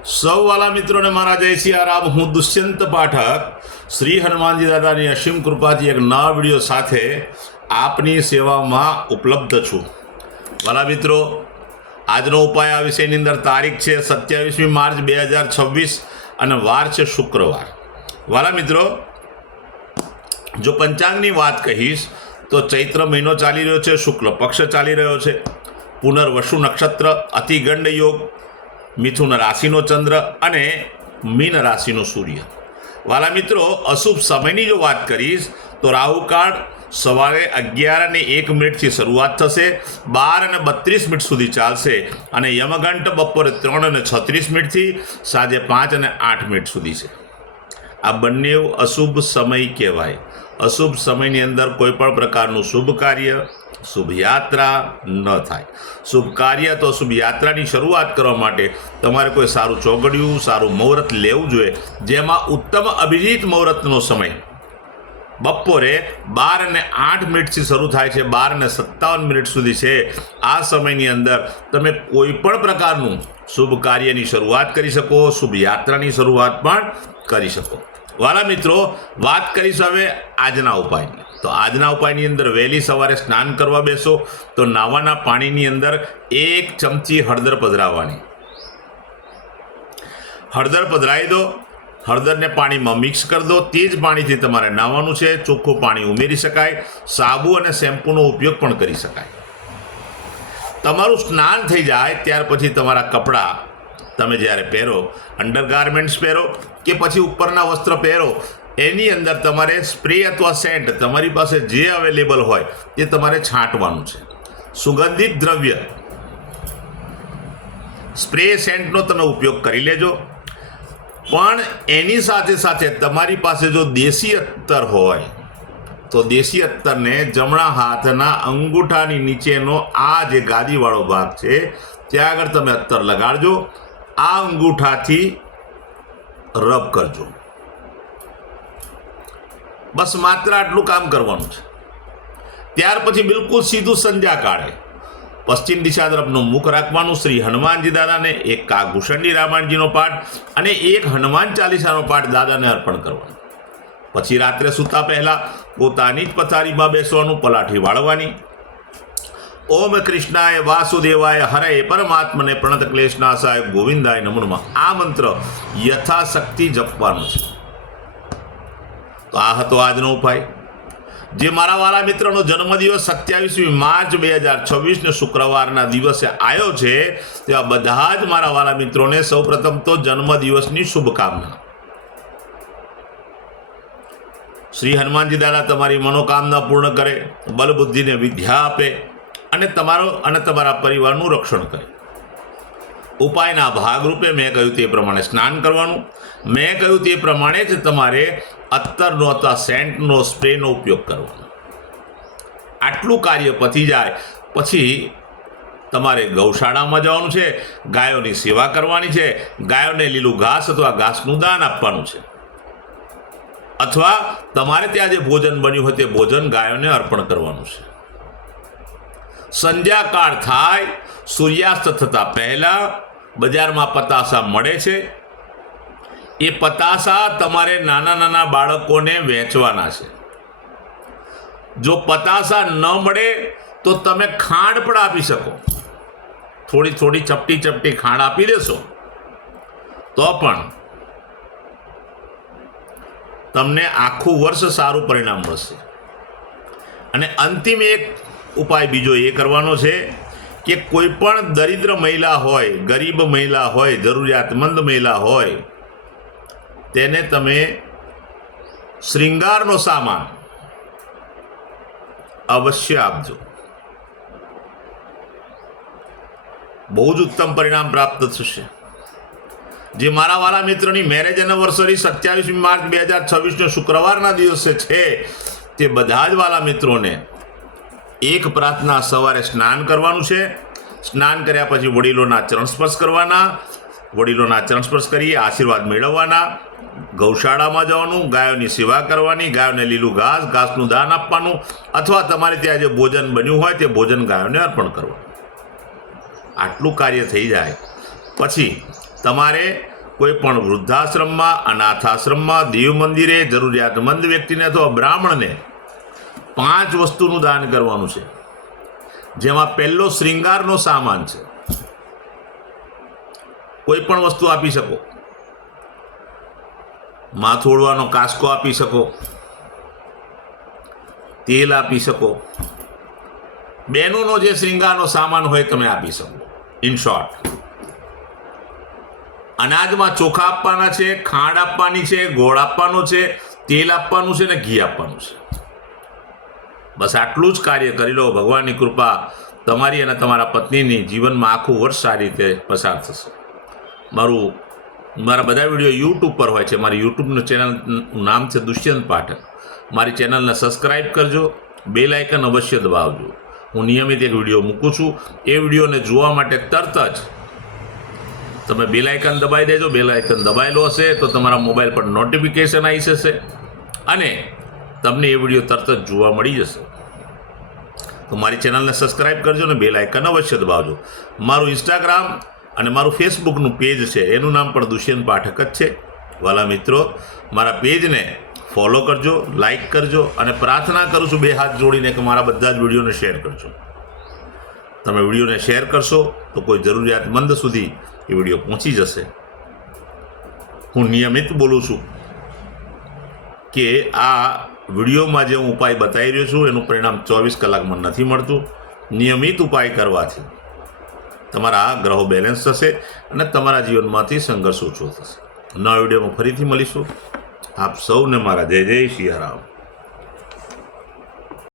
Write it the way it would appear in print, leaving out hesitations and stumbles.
સૌ વાલા મિત્રોને મારા જય સિયારામ. હું દુષ્યંત પાઠક શ્રી હનુમાનજી દાદાની અસીમ કૃપાથી એક નવા વિડીયો સાથે આપની સેવામાં ઉપલબ્ધ છું. વાલા મિત્રો, આજનો ઉપાય આ વિષયની અંદર તારીખ છે 27મી માર્ચ 2026 અને વાર છે શુક્રવાર. વાલા મિત્રો, જો પંચાંગની વાત કહીશ તો ચૈત્ર મહિનો ચાલી રહ્યો છે, શુક્લ પક્ષ ચાલી રહ્યો છે, પુનર્વસુ નક્ષત્ર, અતિગંડ યોગ, મિથુન રાશિનો ચંદ્ર અને મીન રાશિનો સૂર્ય. વાલા મિત્રો, અશુભ સમયની જો વાત કરીશ તો રાહુકાળ સવારે 11:01 શરૂઆત થશે, 12:32 સુધી ચાલશે અને યમઘંટ બપોરે 3:36 સાંજે 5:08 સુધી છે. આ બંને અશુભ સમય કહેવાય. અશુભ સમયની અંદર કોઈ પણ પ્રકારનું શુભ કાર્ય, શુભ યાત્રા ન થાય. શુભ કાર્ય તો શુભ યાત્રાની શરૂઆત કરવા માટે તમારે કોઈ સારું ચોગડિયું, સારું મુહૂર્ત લેવું જોઈએ, જેમાં ઉત્તમ અભિજીત મુહૂર્તનો સમય બપોરે 12:08 શરૂ થાય છે, 12:57 સુધી છે. આ સમયની અંદર તમે કોઈ પણ પ્રકારનું શુભ કાર્યની શરૂઆત કરી શકો, શુભ યાત્રાની શરૂઆત પણ કરી શકો. વાલા મિત્રો, વાત કરીશું હવે આજના ઉપાયની. તો આજના ઉપાયની અંદર વહેલી સવારે સ્નાન કરવા બેસો તો નાવાના પાણીની અંદર 1 ચમચી હળદર પધરાવવાની. હળદર પધરાવી દો, હળદરને પાણીમાં મિક્સ કરી દો. તે જ પાણીથી તમારે નાહવાનું છે. ચોખ્ખું પાણી ઉમેરી શકાય, સાબુ અને શેમ્પૂનો ઉપયોગ પણ કરી શકાય. તમારું સ્નાન થઈ જાય ત્યાર પછી તમારા કપડાં તમે જ્યારે પહેરો, અંડરગાર્મેન્ટ્સ પહેરો કે પછી ઉપરના વસ્ત્ર પહેરો, એની અંદર તમારે સ્પ્રે અથવા સેન્ટ તમારી પાસે જે અવેલેબલ હોય તે તમારે છાંટવાનું છે. સુગંધિત દ્રવ્ય સ્પ્રે સેન્ટનો તમે ઉપયોગ કરી લેજો. પણ એની સાથે સાથે તમારી પાસે જો દેશી અત્તર હોય તો દેશી અત્તરને જમણા હાથના અંગૂઠાની નીચેનો આ જે ગાદીવાળો ભાગ છે ત્યાં આગળ તમે અત્તર લગાડજો. આ અંગૂઠાથી રબ કરજો. બસ માત્ર આટલું કામ કરવાનું છે. ત્યાર પછી બિલકુલ સીધું સંધ્યા કાળે પશ્ચિમ દિશા તરફનું મુખ રાખવાનું. શ્રી હનુમાનજી દાદાને એક કાગભૂષણની રામાયણજીનો પાઠ અને એક હનુમાન ચાલીસાનો પાઠ દાદાને અર્પણ કરવાનો. પછી રાત્રે સૂતા પહેલાં પોતાની જ પથારીમાં બેસવાનું, પલાઠી વાળવાની. ઓમ કૃષ્ણાય વાસુદેવાય હરે પરમાત્મને પ્રણત ક્લેશનાશાય ગોવિંદાય નમો નમઃ. આ મંત્ર યથાશક્તિ જપવાનો છે. તો આ હતો આજનો ઉપાય. જે મારા વાલા મિત્રનો જન્મદિવસ 27મી માર્ચ 2026 શુક્રવારના દિવસે આવ્યો છે, તેવા બધા જ મારા વાલા મિત્રોને સૌપ્રથમ તો જન્મદિવસની શુભકામના. શ્રી હનુમાનજી દાદા તમારી મનોકામના પૂર્ણ કરે, બલ બુદ્ધિને વિદ્યા આપે અને તમારા પરિવારનું રક્ષણ કરે. ઉપાયના ભાગરૂપે મેં કહ્યું તે પ્રમાણે સ્નાન કરવાનું. મેં કહ્યું તે પ્રમાણે જ તમારે અત્તરનો અથવા સેન્ટનો સ્પ્રેનો ઉપયોગ કરવાનો. આટલું કાર્ય પતી જાય પછી તમારે ગૌશાળામાં જવાનું છે, ગાયોની સેવા કરવાની છે, ગાયોને લીલું ઘાસ અથવા ઘાસનું દાન આપવાનું છે, અથવા તમારે ત્યાં જે ભોજન બન્યું હોય તે ભોજન ગાયોને અર્પણ કરવાનું છે. સંધ્યાકાળ થાય, સૂર્યાસ્ત થતાં પહેલાં બજારમાં પતાસા મળે છે. એ પતાસા તમારે નાના નાના બાળકોને વેચવાના છે. જો પતાસા ન મળે તો તમે ખાંડ પણ આપી શકો. થોડી થોડી ચપટી ખાંડ આપી દેશો તો પણ તમને આખું વર્ષ સારું પરિણામ મળશે. અને અંતિમ એક ઉપાય બીજો એ કરવાનો છે કે કોઈ પણ દરિદ્ર મહિલા હોય, ગરીબ મહિલા હોય, જરૂરિયાતમંદ મહિલા હોય, તેને તમે શ્રૃંગારનો સામાન અવશ્ય આપજો. બહુ જ ઉત્તમ પરિણામ પ્રાપ્ત થશે. જે મારા વાલા મિત્રોની મેરેજ એનિવર્સરી 27મી માર્ચ 2026 શુક્રવારના દિવસે છે, તે બધા જ વાલા મિત્રોને એક પ્રાર્થના, સવારે સ્નાન કરવાનું છે. સ્નાન કર્યા પછી વડીલોના ચરણ સ્પર્શ કરવાના. વડીલોના ચરણ સ્પર્શ કરી આશીર્વાદ મેળવવાના. ગૌશાળામાં જવાનું, ગાયોની સેવા કરવાની, ગાયોને લીલું ઘાસનું દાન આપવાનું, અથવા તમારે ત્યાં જે ભોજન બન્યું હોય તે ભોજન ગાયોને અર્પણ કરવાનું. આટલું કાર્ય થઈ જાય પછી તમારે કોઈ પણ વૃદ્ધાશ્રમમાં, અનાથાશ્રમમાં, દેવ મંદિરે જરૂરિયાતમંદ વ્યક્તિને અથવા બ્રાહ્મણને 5 વસ્તુનું દાન કરવાનું છે, જેમાં પહેલો શ્રૃંગારનો સામાન છે. કોઈ પણ વસ્તુ આપી શકો. માથું ઓળવાનો કાસ્કો આપી શકો, તેલ આપી શકો, બહેનોનો જે શ્રૃંગારનો સામાન હોય તમે આપી શકો. ઇન શોર્ટ, અનાજમાં ચોખા આપવાના છે, ખાંડ આપવાની છે, ગોળ આપવાનો છે, તેલ આપવાનું છે ને ઘી આપવાનું છે. બસ આટલું જ કાર્ય કરી લો. ભગવાનની કૃપા તમારી અને તમારા પત્નીની જીવનમાં આખું વર્ષ સારી રીતે પસાર થશે. મારા બધા વિડીયો યુટ્યુબ પર હોય છે. મારી યુટ્યુબનું ચેનલનું નામ છે દુષ્યંત પાઠક. મારી ચેનલને સબસ્ક્રાઈબ કરજો, બેલ આઇકન અવશ્ય દબાવજો. હું નિયમિત એક વિડીયો મૂકું છું. એ વિડીયોને જોવા માટે તરત જ તમે બેલ આઇકન દબાવી દેજો. બેલ આઇકન દબાયેલો હશે તો તમારા મોબાઈલ પર નોટિફિકેશન આવી જશે અને તમને એ વિડીયો તરત જ જોવા મળી જશે. તો મારી ચેનલને સબસ્ક્રાઈબ કરજો અને બેલ આઇકન અવશ્ય દબાવજો. મારું ઇન્સ્ટાગ્રામ અને મારું ફેસબુકનું પેજ છે, એનું નામ પણ દુષ્યંત પાઠક જ છે. વાલા મિત્રો, મારા પેજને ફોલો કરજો, લાઈક કરજો અને પ્રાર્થના કરું છું 2 હાથ જોડીને કે મારા બધા જ વિડીયોને શેર કરજો. તમે વિડીયોને શેર કરશો તો કોઈ જરૂરિયાતમંદ સુધી એ વિડીયો પહોંચી જશે. હું નિયમિત બોલું છું કે આ વિડીયોમાં જે હું ઉપાય બતાવી રહ્યો છું એનું પરિણામ 24 કલાકમાં નથી મળતું. નિયમિત ઉપાય કરવાથી તમારા ગ્રહો બેલેન્સ થશે અને તમારા જીવનમાંથી સંઘર્ષ ઓછો થશે. નવા વિડીયોમાં ફરીથી મળીશું. આપ સૌને મારા જય જય સિયારામ.